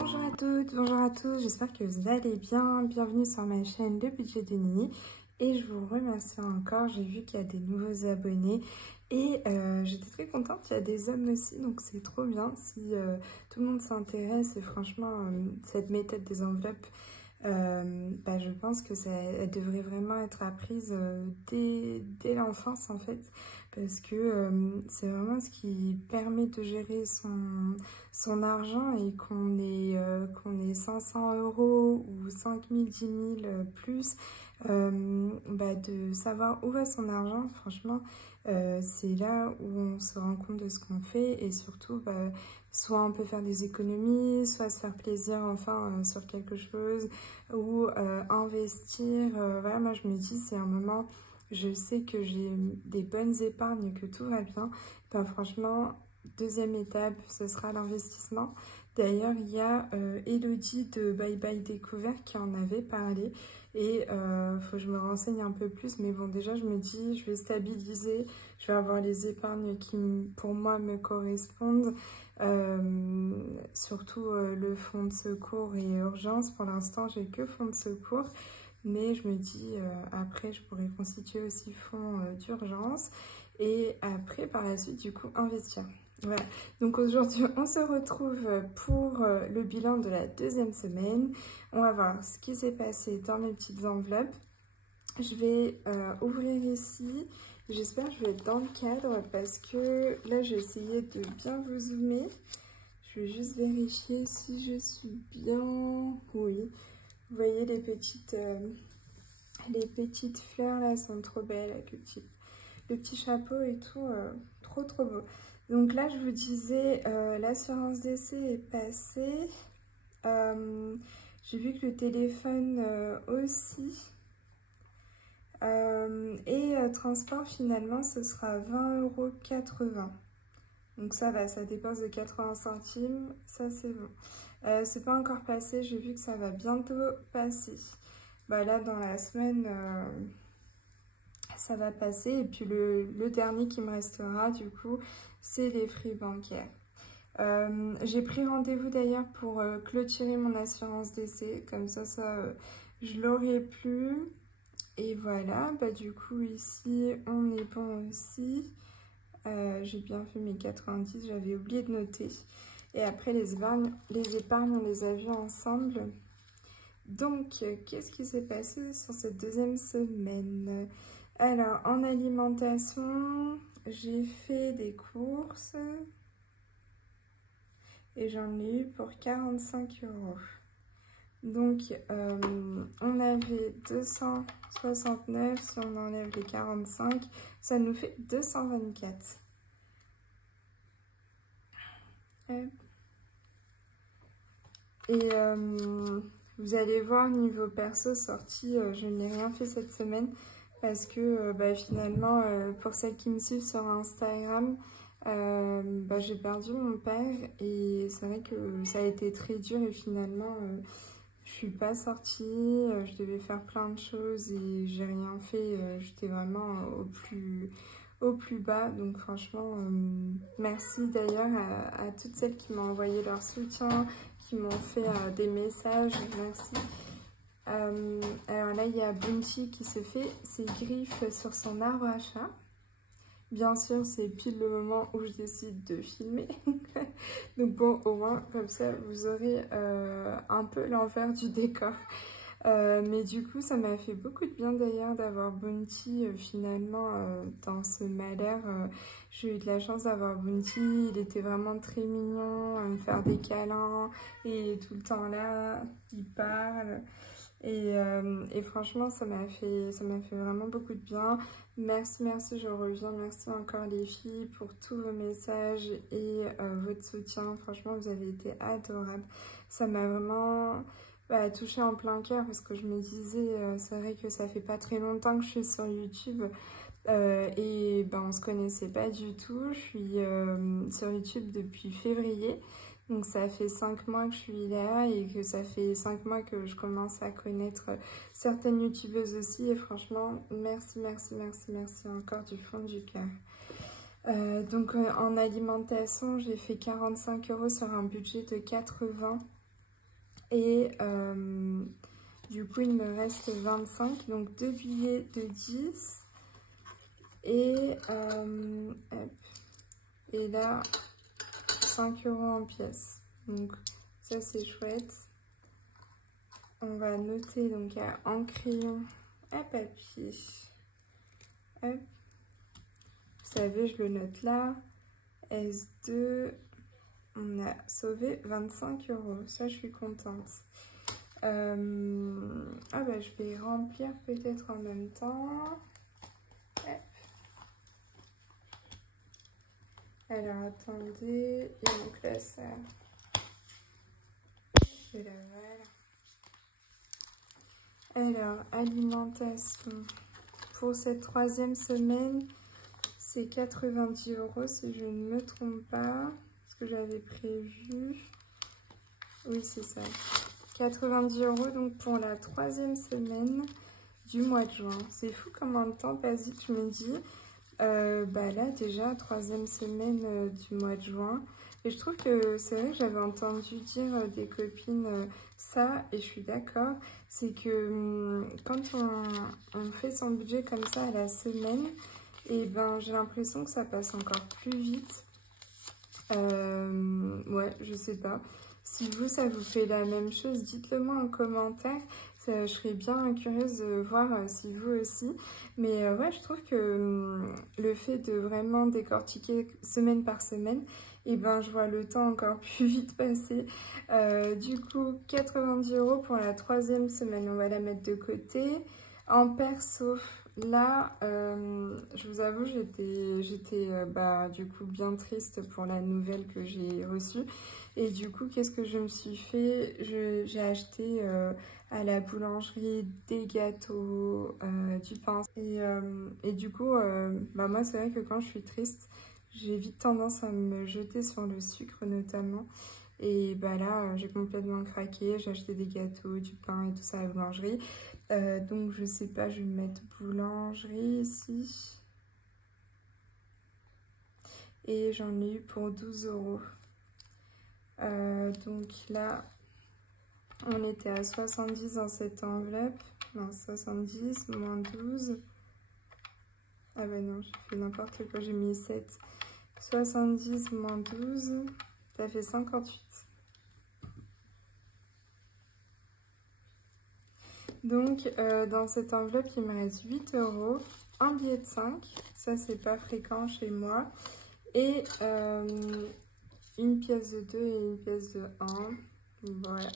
Bonjour à toutes, bonjour à tous, j'espère que vous allez bien. Bienvenue sur ma chaîne Le Budget de Nini. Et je vous remercie encore, j'ai vu qu'il y a des nouveaux abonnés. Et j'étais très contente, il y a des hommes aussi, donc c'est trop bien si tout le monde s'intéresse. Et franchement, cette méthode des enveloppes, je pense que elle devrait vraiment être apprise dès l'enfance en fait, parce que c'est vraiment ce qui permet de gérer son argent et qu'on ait 500 € ou 5000, 10 000 plus, de savoir où va son argent. Franchement, c'est là où on se rend compte de ce qu'on fait et surtout soit on peut faire des économies, soit se faire plaisir enfin sur quelque chose ou investir. Voilà, moi je me dis c'est un moment, je sais que j'ai des bonnes épargnes, que tout va bien. Franchement, deuxième étape, ce sera l'investissement. D'ailleurs, il y a Elodie de Bye Bye Découverte qui en avait parlé et faut que je me renseigne un peu plus. Mais bon, déjà, je me dis, je vais stabiliser, je vais avoir les épargnes qui, pour moi, me correspondent. Surtout le fonds de secours et urgence. Pour l'instant, j'ai que fonds de secours. Mais je me dis, après, je pourrais constituer aussi fonds d'urgence. Et après, par la suite, du coup, investir. Voilà, donc aujourd'hui on se retrouve pour le bilan de la deuxième semaine. On va voir ce qui s'est passé dans mes petites enveloppes. Je vais ouvrir ici. J'espère que je vais être dans le cadre parce que là j'ai essayé de bien vous zoomer. Je vais juste vérifier si je suis bien. Oui, vous voyez les petites fleurs là sont trop belles avec le petit chapeau et tout, trop beau. Donc là, je vous disais, l'assurance d'essai est passée. J'ai vu que le téléphone aussi. Transport, finalement, ce sera 20,80 €. Donc ça va, ça dépense de 80 centimes. Ça, c'est bon. C'est pas encore passé, j'ai vu que ça va bientôt passer. Là, dans la semaine... ça va passer. Et puis le dernier qui me restera du coup, c'est les frais bancaires. J'ai pris rendez-vous d'ailleurs pour clôturer mon assurance d'essai, comme ça je l'aurai plus. Et voilà, du coup ici on est bon aussi. J'ai bien fait mes 90, j'avais oublié de noter. Et après les épargnes on les a vues ensemble. Donc qu'est-ce qui s'est passé sur cette deuxième semaine? Alors, en alimentation, j'ai fait des courses et j'en ai eu pour 45 €. Donc, on avait 269, si on enlève les 45, ça nous fait 224. Et vous allez voir, niveau perso sortie, je n'ai rien fait cette semaine. Parce que finalement, pour celles qui me suivent sur Instagram, j'ai perdu mon père et c'est vrai que ça a été très dur et finalement, je suis pas sortie, je devais faire plein de choses et j'ai rien fait, j'étais vraiment au plus bas. Donc franchement, merci d'ailleurs à toutes celles qui m'ont envoyé leur soutien, qui m'ont fait des messages, merci. Alors là, il y a Bounty qui se fait ses griffes sur son arbre à chat. Bien sûr, c'est pile le moment où je décide de filmer. Donc bon, au moins, comme ça, vous aurez un peu l'envers du décor. Mais du coup, ça m'a fait beaucoup de bien d'ailleurs d'avoir Bounty finalement dans ce malheur. J'ai eu de la chance d'avoir Bounty, il était vraiment très mignon, à me faire des câlins et tout le temps là, il parle. Et franchement, ça m'a fait vraiment beaucoup de bien. Merci, je reviens. Merci encore les filles pour tous vos messages et votre soutien. Franchement, vous avez été adorables. Ça m'a vraiment touchée en plein cœur parce que je me disais, c'est vrai que ça fait pas très longtemps que je suis sur YouTube. On se connaissait pas du tout. Je suis sur YouTube depuis février. Donc ça fait 5 mois que je suis là et que ça fait 5 mois que je commence à connaître certaines youtubeuses aussi. Et franchement, merci encore du fond du cœur. En alimentation, j'ai fait 45 € sur un budget de 80. Et du coup, il me reste 25. Donc 2 billets de 10. Et, hop. Et là, 5 € en pièces. Donc ça, c'est chouette. On va noter donc en crayon à papier. Hop. Vous savez, je le note là. S2. On a sauvé 25 €. Ça, je suis contente. Ah bah, je vais remplir peut-être en même temps. Hop. Alors, attendez. Et donc là, ça... Je la voilà. Alors, alimentation. Pour cette 3e semaine, c'est 90 € si je ne me trompe pas. Ce que j'avais prévu. Oui, c'est ça. 90 € donc pour la 3e semaine du mois de juin. C'est fou comment le temps passe vite, je me dis. Bah là, déjà, 3e semaine du mois de juin. Et je trouve que c'est vrai que j'avais entendu dire des copines ça, et je suis d'accord. C'est que quand on fait son budget comme ça à la semaine, et ben j'ai l'impression que ça passe encore plus vite. Ouais, je sais pas. Si vous, ça vous fait la même chose, dites-le moi en commentaire. Je serais bien curieuse de voir si vous aussi. Mais ouais, je trouve que le fait de vraiment décortiquer semaine par semaine, et ben je vois le temps encore plus vite passer. Du coup, 90 € pour la 3e semaine. On va la mettre de côté. En perso, là, je vous avoue, j'étais bah, du coup bien triste pour la nouvelle que j'ai reçue. Et du coup, qu'est-ce que je me suis fait? J'ai acheté à la boulangerie des gâteaux, du pain. Et du coup, bah, moi, c'est vrai que quand je suis triste, j'ai vite tendance à me jeter sur le sucre notamment. Et bah là, j'ai complètement craqué, j'ai acheté des gâteaux, du pain et tout ça à la boulangerie. Donc je sais pas, je vais mettre boulangerie ici. Et j'en ai eu pour 12 €. Donc là, on était à 70 dans cette enveloppe. Non, 70 moins 12. Ah bah non, j'ai fait n'importe quoi, j'ai mis 7. 70 moins 12, ça fait 58. Donc, dans cette enveloppe, il me reste 8 €, un billet de 5, ça c'est pas fréquent chez moi, et une pièce de 2 et une pièce de 1. Voilà.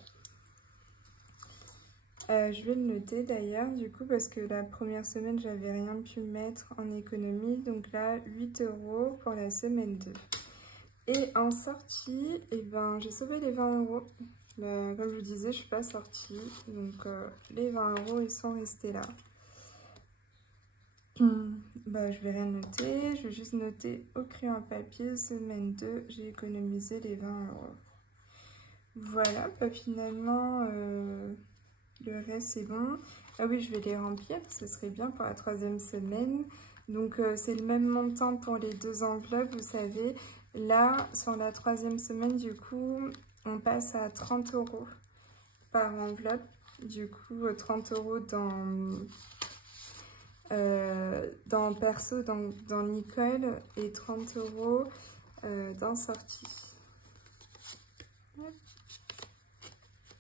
Je vais le noter d'ailleurs, du coup, parce que la première semaine, j'avais rien pu mettre en économie. Donc là, 8 € pour la semaine 2. Et en sortie, eh ben, j'ai sauvé les 20 €. Comme je vous disais, je suis pas sortie. Donc les 20 € ils sont restés là. Bah, je vais rien noter. Je vais juste noter au crayon à papier. Semaine 2, j'ai économisé les 20 €. Voilà, bah, finalement, le reste c'est bon. Ah oui, je vais les remplir. Ce serait bien pour la 3e semaine. Donc c'est le même montant pour les 2 enveloppes, vous savez. Là, sur la 3e semaine, du coup, on passe à 30 € par enveloppe. Du coup, 30 € dans perso, dans Nicole, et 30 € dans sortie.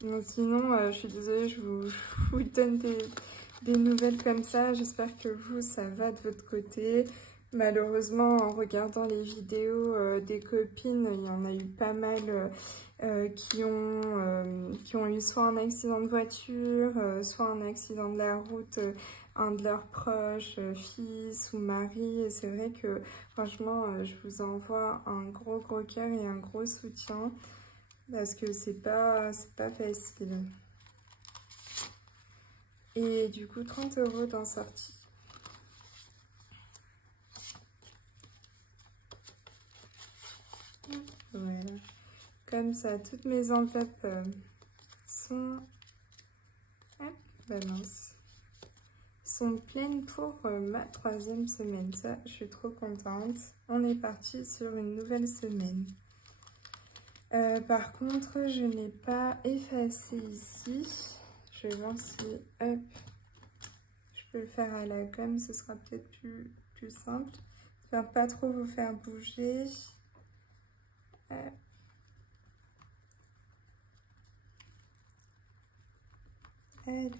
Donc, sinon, je suis désolée, je vous donne des nouvelles comme ça. J'espère que vous, ça va de votre côté. Malheureusement, en regardant les vidéos des copines, il y en a eu pas mal qui ont eu soit un accident de voiture, soit un accident de la route, un de leurs proches, fils ou mari. Et c'est vrai que franchement, je vous envoie un gros cœur et un gros soutien. Parce que c'est pas facile. Et du coup, 30 € dans sortie. Voilà. Comme ça, toutes mes enveloppes sont... Hop, balance. Sont pleines pour ma 3e semaine. Ça, je suis trop contente. On est parti sur une nouvelle semaine. Par contre, je n'ai pas effacé ici. Je vais voir si, hop, je peux le faire à la gomme, ce sera peut-être plus simple. J'espère pas trop vous faire bouger. Alors.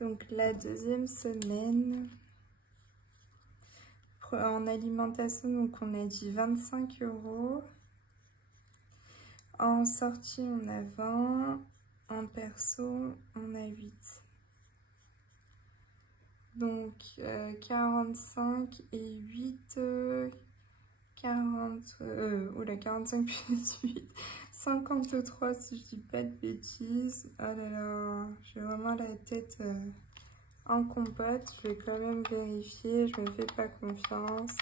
Donc la deuxième semaine, en alimentation, donc on a dit 25 €. En sortie, on a 20. En perso, on a 8. Donc 45 et 8, 45 plus 8, 53 si je dis pas de bêtises. Oh là là, j'ai vraiment la tête en compote. Je vais quand même vérifier, je me fais pas confiance.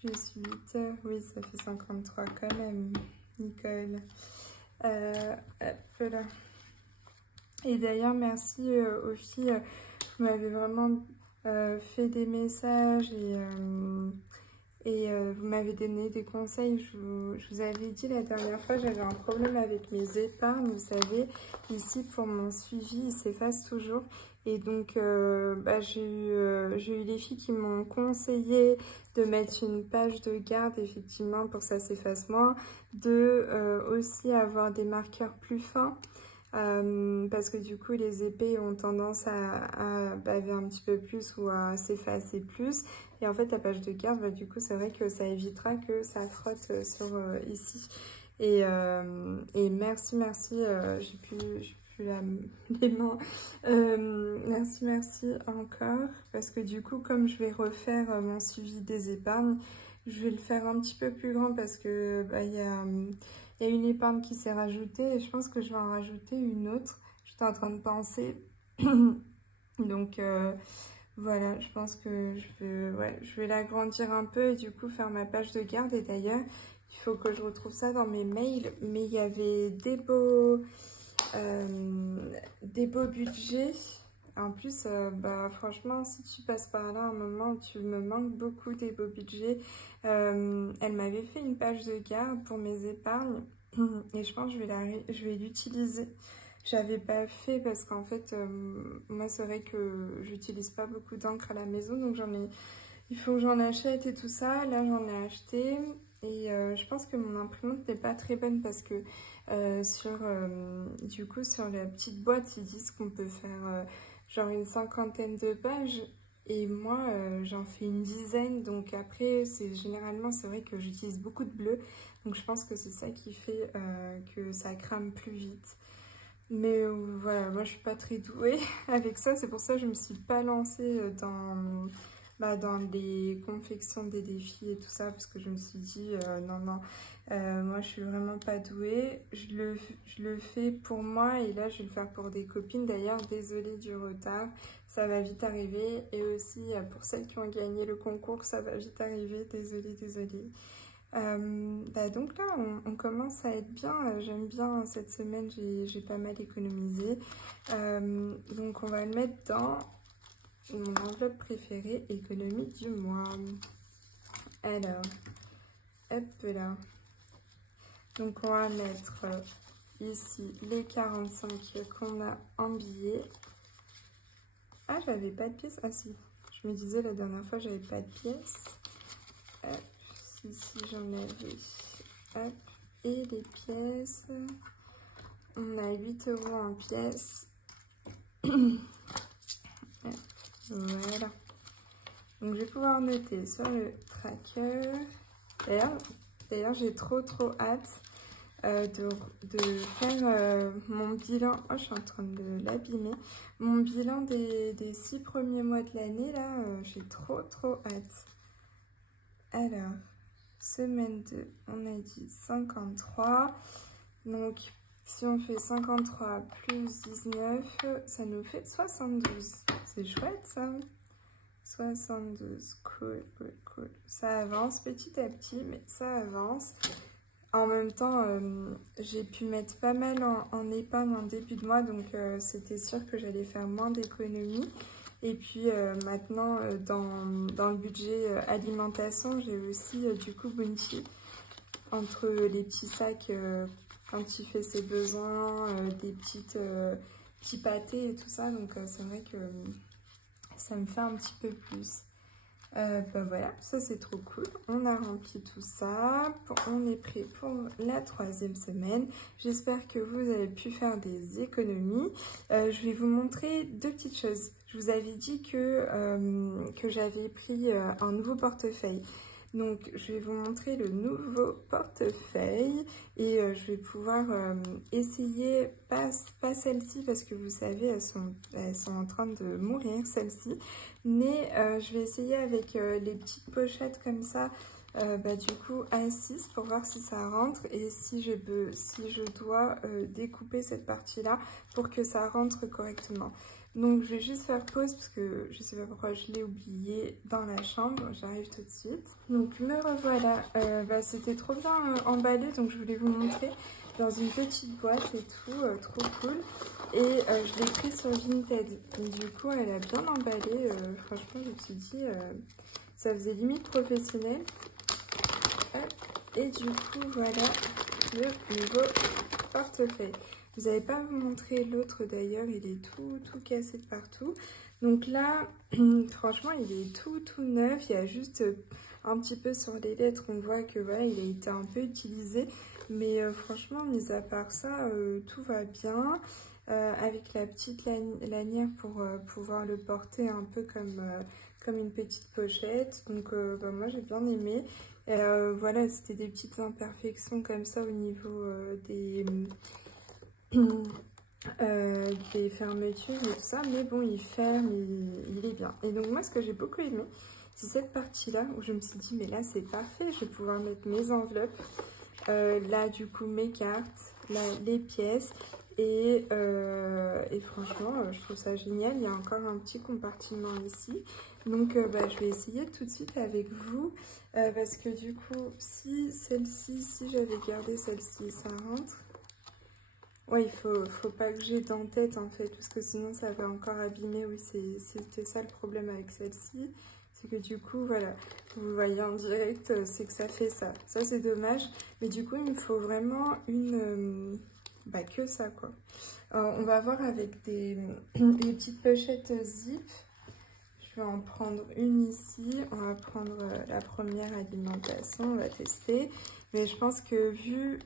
Plus 8, oui ça fait 53 quand même, Nicole. Hop là. Et d'ailleurs merci aux filles, vous m'avez vraiment fait des messages et vous m'avez donné des conseils. Je vous avais dit la dernière fois, j'avais un problème avec mes épargnes. Vous savez, ici pour mon suivi, il s'efface toujours. Et donc, j'ai eu les filles qui m'ont conseillé de mettre une page de garde, effectivement, pour que ça s'efface moins. De aussi avoir des marqueurs plus fins. Parce que du coup les épées ont tendance à baver un petit peu plus ou à s'effacer plus, et en fait la page de garde, du coup c'est vrai que ça évitera que ça frotte sur ici, et merci j'ai plus les mains, merci encore, parce que du coup comme je vais refaire mon suivi des épargnes, je vais le faire un petit peu plus grand parce que il y a une épargne qui s'est rajoutée et je pense que je vais en rajouter une autre. J'étais en train de penser. Donc voilà, je pense que je vais l'agrandir un peu et du coup faire ma page de garde. Et d'ailleurs, il faut que je retrouve ça dans mes mails. Mais il y avait des beaux budgets. En plus, franchement, si tu passes par là un moment, tu me manques beaucoup des beaux budgets. Elle m'avait fait une page de garde pour mes épargnes et je pense que je vais l'utiliser. J'avais pas fait parce qu'en fait, moi, c'est vrai que j'utilise pas beaucoup d'encre à la maison, donc il faut que j'en achète et tout ça. Là, j'en ai acheté et je pense que mon imprimante n'est pas très bonne parce que du coup, sur la petite boîte, ils disent qu'on peut faire genre une 50aine de pages et moi j'en fais une dizaine, donc après généralement c'est vrai que j'utilise beaucoup de bleu, donc je pense que c'est ça qui fait que ça crame plus vite, mais voilà, moi je suis pas très douée avec ça, c'est pour ça que je me suis pas lancée dans les confections des défis et tout ça, parce que je me suis dit non, moi je suis vraiment pas douée, je le fais pour moi et là je vais le faire pour des copines. D'ailleurs, désolée du retard, ça va vite arriver, et aussi pour celles qui ont gagné le concours, ça va vite arriver, désolée. Donc là on commence à être bien, j'aime bien cette semaine, j'ai pas mal économisé, donc on va le mettre dans mon enveloppe préférée, économie du mois. Alors, hop là. Donc on va mettre ici les 45 qu'on a en billets. Ah, j'avais pas de pièces. Ah si, je me disais la dernière fois j'avais pas de pièces. Ici j'en avais. Hop. Et les pièces. On a 8 € en pièces. Voilà. Donc je vais pouvoir noter sur le tracker. D'ailleurs j'ai trop hâte de faire mon bilan. Oh, je suis en train de l'abîmer. Mon bilan des 6 premiers mois de l'année, là, j'ai trop hâte. Alors, semaine 2, on a dit 53. Donc, si on fait 53 plus 19, ça nous fait 72. C'est chouette, ça. 72, cool. Ça avance petit à petit, mais ça avance. En même temps, j'ai pu mettre pas mal en épargne en début de mois, donc c'était sûr que j'allais faire moins d'économies. Et puis maintenant, dans le budget alimentation, j'ai aussi du coup Bounty. Entre les petits sacs quand il fait ses besoins, des petits pâtés et tout ça. Donc c'est vrai que ça me fait un petit peu plus. Bah voilà, ça c'est trop cool. On a rempli tout ça. On est prêt pour la 3e semaine. J'espère que vous avez pu faire des économies. Je vais vous montrer 2 petites choses. Je vous avais dit que j'avais pris un nouveau portefeuille. Donc je vais vous montrer le nouveau portefeuille et je vais pouvoir essayer, pas celle-ci parce que vous savez elles sont en train de mourir celle-ci, mais je vais essayer avec les petites pochettes comme ça, du coup A6 pour voir si ça rentre et si je dois découper cette partie-là pour que ça rentre correctement. Donc je vais juste faire pause parce que je sais pas pourquoi je l'ai oublié dans la chambre, j'arrive tout de suite. Donc me revoilà, c'était trop bien emballé donc je voulais vous montrer dans une petite boîte et tout, trop cool. Et je l'ai pris sur Vinted, et du coup elle a bien emballé, franchement je me suis dit ça faisait limite professionnel. Et du coup voilà le nouveau portefeuille. Vous n'avez pas vous montrer l'autre d'ailleurs, il est tout cassé de partout. Donc là, franchement, il est tout neuf. Il y a juste un petit peu sur les lettres, on voit que voilà, il a été un peu utilisé. Mais franchement, mis à part ça, tout va bien. Avec la petite lanière pour pouvoir le porter un peu comme une petite pochette. Donc moi, j'ai bien aimé. Voilà, c'était des petites imperfections comme ça au niveau des fermetures et tout ça, mais bon, il ferme, il est bien. Et donc moi, ce que j'ai beaucoup aimé, c'est cette partie-là où je me suis dit, mais là, c'est parfait, je vais pouvoir mettre mes enveloppes, là, du coup, mes cartes, là, les pièces, et franchement, je trouve ça génial. Il y a encore un petit compartiment ici, donc je vais essayer tout de suite avec vous, parce que du coup, si j'avais gardé celle-ci, ça rentre. Ouais, il faut pas que j'ai en tête en fait, parce que sinon ça va encore abîmer. Oui, c'était ça le problème avec celle-ci. C'est que du coup, voilà, vous voyez en direct, c'est que ça fait ça. Ça, c'est dommage. Mais du coup, il me faut vraiment que ça, quoi. Alors, on va voir avec des petites pochettes zip. Je vais en prendre une ici. On va prendre la première alimentation, on va tester. Mais je pense que vu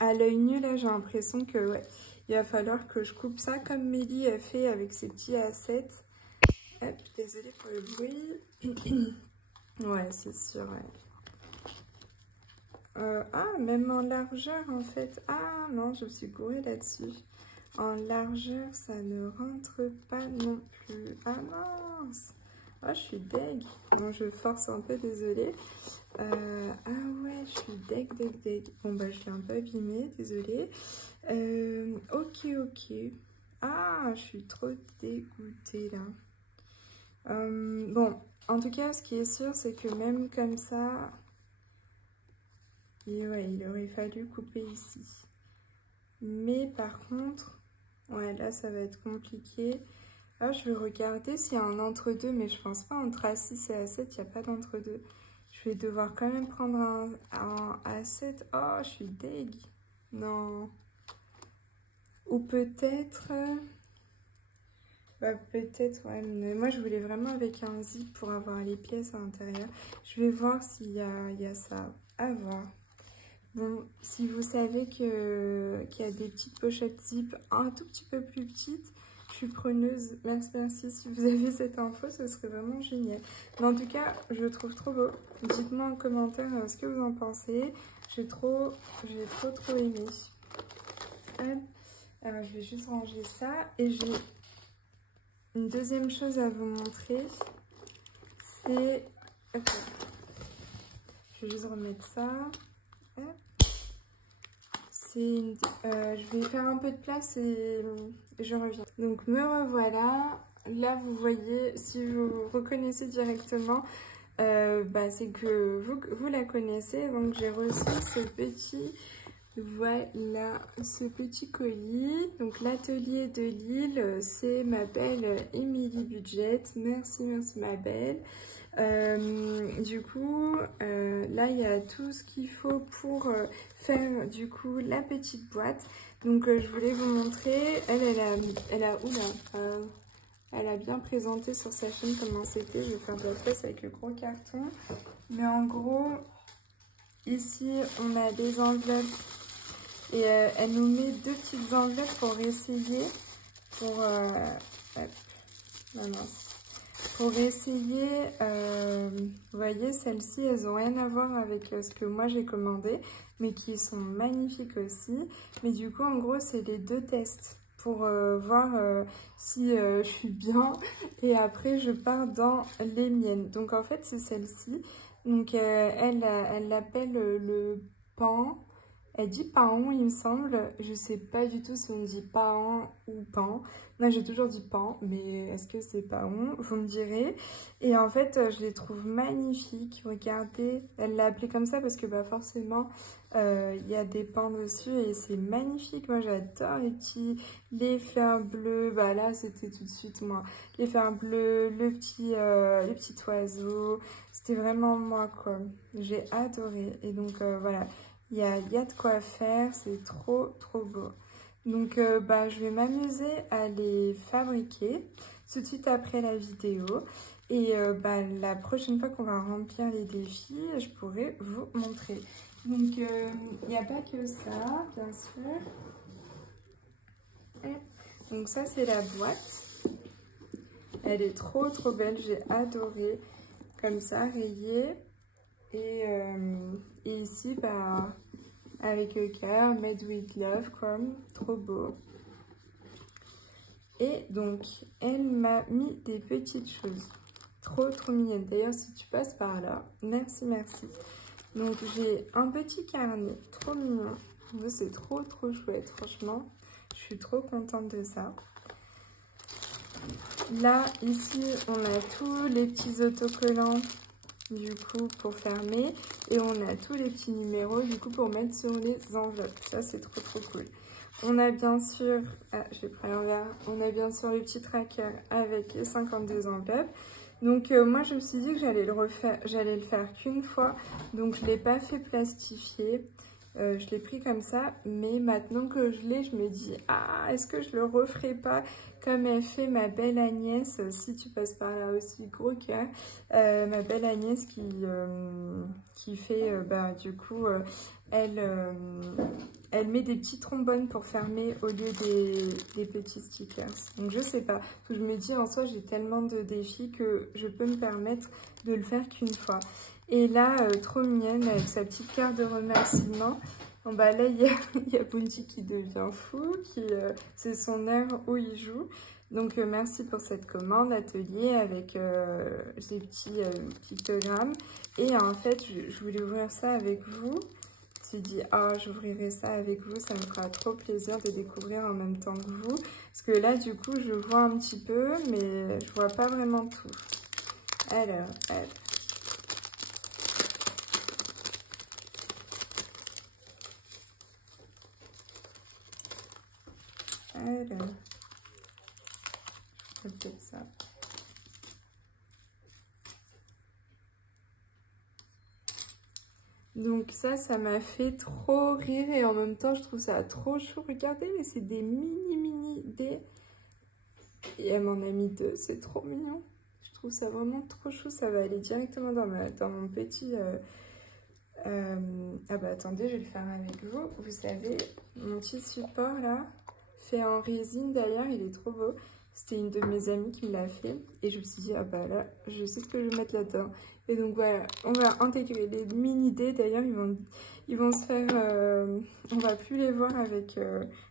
à l'œil nu, là, j'ai l'impression que ouais, il va falloir que je coupe ça comme Mélie a fait avec ses petits A7. Hop, désolée pour le bruit. Ouais, c'est sûr, ouais. Même en largeur, en fait. Ah, non, je me suis gourée là-dessus. En largeur, ça ne rentre pas non plus. Ah, mince. Ah, je suis deg. Bon, je force un peu, désolée. Ah ouais, je suis deg. Bon, je l'ai un peu abîmé, désolée. Ok. Ah, je suis trop dégoûtée, là. Bon, en tout cas, ce qui est sûr, c'est que même comme ça... Et ouais, il aurait fallu couper ici. Mais par contre... Ouais, là, ça va être compliqué. Ah, je vais regarder s'il y a un entre-deux, mais je pense pas entre A6 et A7, il n'y a pas d'entre-deux. Je vais devoir quand même prendre un A7. Oh, je suis deg. Non. Ou peut-être... peut-être, ouais. Mais moi, je voulais vraiment avec un zip pour avoir les pièces à l'intérieur. Je vais voir s'il y a ça à voir. Bon, si vous savez qu'il y a des petites pochettes zip un tout petit peu plus petites, je suis preneuse. Merci. Si vous avez cette info, ce serait vraiment génial. Mais en tout cas, je le trouve trop beau. Dites-moi en commentaire ce que vous en pensez. J'ai trop aimé. Alors, je vais juste ranger ça. Et j'ai une deuxième chose à vous montrer. C'est... Okay. Je vais juste remettre ça. Je vais faire un peu de place et je reviens. Donc me revoilà. Là vous voyez, si vous reconnaissez directement, c'est que vous la connaissez. Donc j'ai reçu ce petit Voilà ce petit colis. Donc l'atelier de Lille, c'est ma belle Émilie Budget. Merci, merci ma belle. Du coup, là il y a tout ce qu'il faut pour faire du coup la petite boîte. Donc je voulais vous montrer. Elle a bien présenté sur sa chaîne comment c'était. Je vais faire de la place avec le gros carton. Mais en gros, ici on a des enveloppes. Et elle nous met deux petites enveloppes pour essayer, pour essayer, vous voyez, celles-ci, elles n'ont rien à voir avec ce que moi j'ai commandé, mais qui sont magnifiques aussi. Mais du coup, en gros, c'est les deux tests pour voir si je suis bien. Et après, je pars dans les miennes. Donc, en fait, c'est celle-ci. Donc, elle l'appelle le pan. Elle dit paon, il me semble. Je sais pas du tout si on dit paon ou pan. Moi, j'ai toujours dit pan, mais est-ce que c'est paon? Vous me direz. Et en fait, je les trouve magnifiques. Regardez, elle l'a appelé comme ça parce que bah, forcément, il y a des pans dessus et c'est magnifique. Moi, j'adore les fleurs bleues. Bah là, c'était tout de suite moi. Les fleurs bleues, le petit oiseau. C'était vraiment moi, quoi. J'ai adoré. Et donc, voilà. Il y a de quoi faire, c'est trop beau. Donc bah, je vais m'amuser à les fabriquer tout de suite après la vidéo. Et bah, la prochaine fois qu'on va remplir les défis, je pourrai vous montrer. Donc il n'y a pas que ça, bien sûr. Donc ça c'est la boîte. Elle est trop belle, j'ai adoré. Comme ça, rayée. Et ici, bah, avec le cœur, made with love, comme trop beau. Et donc, elle m'a mis des petites choses. Trop mignonnes. D'ailleurs, si tu passes par là, merci, merci. Donc, j'ai un petit carnet, trop mignon. C'est trop chouette, franchement. Je suis trop contente de ça. Là, ici, on a tous les petits autocollants. Du coup pour fermer et on a tous les petits numéros du coup pour mettre sur les enveloppes. Ça c'est trop cool. On a bien sûr, je vais prendre un verre, on a bien sûr le petit tracker avec les 52 enveloppes. Donc moi je me suis dit que j'allais le faire qu'une fois, donc je l'ai pas fait plastifier. Je l'ai pris comme ça, mais maintenant que je l'ai, je me dis ah, est-ce que je le referai pas comme elle fait ma belle Agnès, si tu passes par là aussi, gros cœur, ma belle Agnès qui fait, bah, du coup, elle met des petits trombones pour fermer au lieu des petits stickers. Donc je sais pas, je me dis en soi j'ai tellement de défis que je peux me permettre de le faire qu'une fois. Et là, trop mignonne avec sa petite carte de remerciement. Bon bah là, il y a Bounty qui devient fou, c'est son air où il joue. Donc merci pour cette commande atelier avec ces petits pictogrammes. Et en fait, je voulais ouvrir ça avec vous. Je me suis dit, ah, j'ouvrirai ça avec vous, ça me fera trop plaisir de découvrir en même temps que vous. Parce que là, du coup, je vois un petit peu, mais je vois pas vraiment tout. Alors. Peut-être ça. Donc ça m'a fait trop rire et en même temps je trouve ça trop chou. Regardez, mais c'est des mini dés. Et elle m'en a mis deux, c'est trop mignon. Je trouve ça vraiment trop chou, ça va aller directement dans mon petit... Ah bah attendez, je vais le faire avec vous. Vous savez, mon petit support là, fait en résine d'ailleurs, il est trop beau. C'était une de mes amies qui me l'a fait. Et je me suis dit, ah bah là, je sais ce que je vais mettre là-dedans. Et donc voilà, on va intégrer les mini-dés. D'ailleurs, ils vont se faire... on va plus les voir avec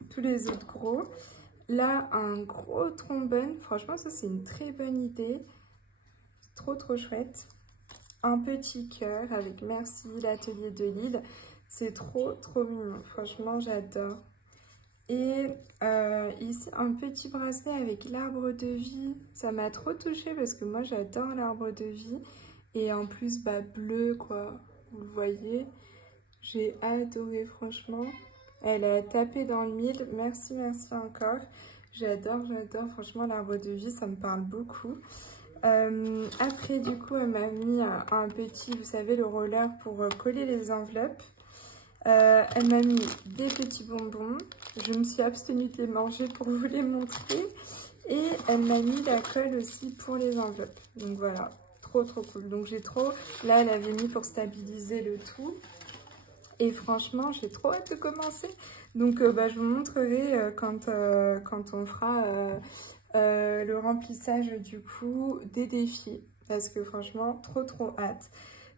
tous les autres gros. Là, un gros trombone. Franchement, ça, c'est une très bonne idée. Trop chouette. Un petit cœur avec merci, l'atelier de Lille. C'est trop mignon. Franchement, j'adore. Et ici, un petit bracelet avec l'arbre de vie. Ça m'a trop touchée parce que moi, j'adore l'arbre de vie. Et en plus, bah, bleu, quoi. Vous le voyez. J'ai adoré, franchement. Elle a tapé dans le mille. Merci, merci encore. J'adore, j'adore. Franchement, l'arbre de vie, ça me parle beaucoup. Après, du coup, elle m'a mis un petit, vous savez, le roller pour coller les enveloppes. Elle m'a mis des petits bonbons. Je me suis abstenue de les manger pour vous les montrer. Et elle m'a mis la colle aussi pour les enveloppes. Donc voilà, trop trop cool. Donc j'ai trop... Là, elle avait mis pour stabiliser le tout. Et franchement, j'ai trop hâte de commencer. Donc je vous montrerai quand on fera le remplissage du coup des défis. Parce que franchement, trop trop hâte.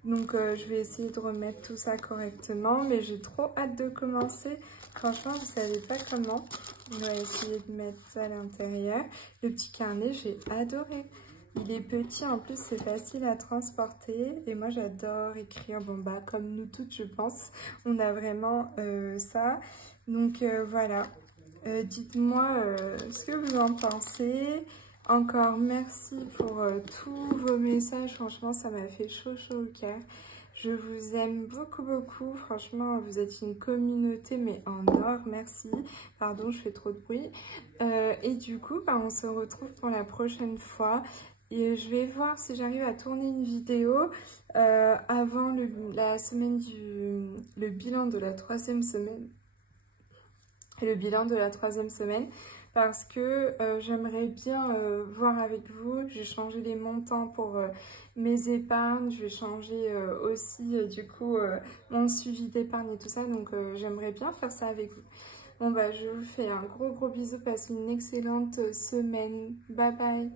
Donc je vais essayer de remettre tout ça correctement. Mais j'ai trop hâte de commencer. Franchement, vous savez pas comment. On va essayer de mettre ça à l'intérieur. Le petit carnet, j'ai adoré. Il est petit, en plus c'est facile à transporter et moi j'adore écrire, bon bah comme nous toutes je pense, on a vraiment ça. Donc voilà, dites-moi ce que vous en pensez. Encore merci pour tous vos messages, franchement ça m'a fait chaud chaud au cœur. Je vous aime beaucoup beaucoup, franchement vous êtes une communauté mais en or, merci. Pardon je fais trop de bruit. Et du coup on se retrouve pour la prochaine fois. Et je vais voir si j'arrive à tourner une vidéo avant la semaine le bilan de la troisième semaine. Le bilan de la troisième semaine. Parce que j'aimerais bien voir avec vous. J'ai changé les montants pour mes épargnes. Je vais changer aussi du coup mon suivi d'épargne et tout ça. Donc j'aimerais bien faire ça avec vous. Bon bah je vous fais un gros bisou. Passez une excellente semaine. Bye bye.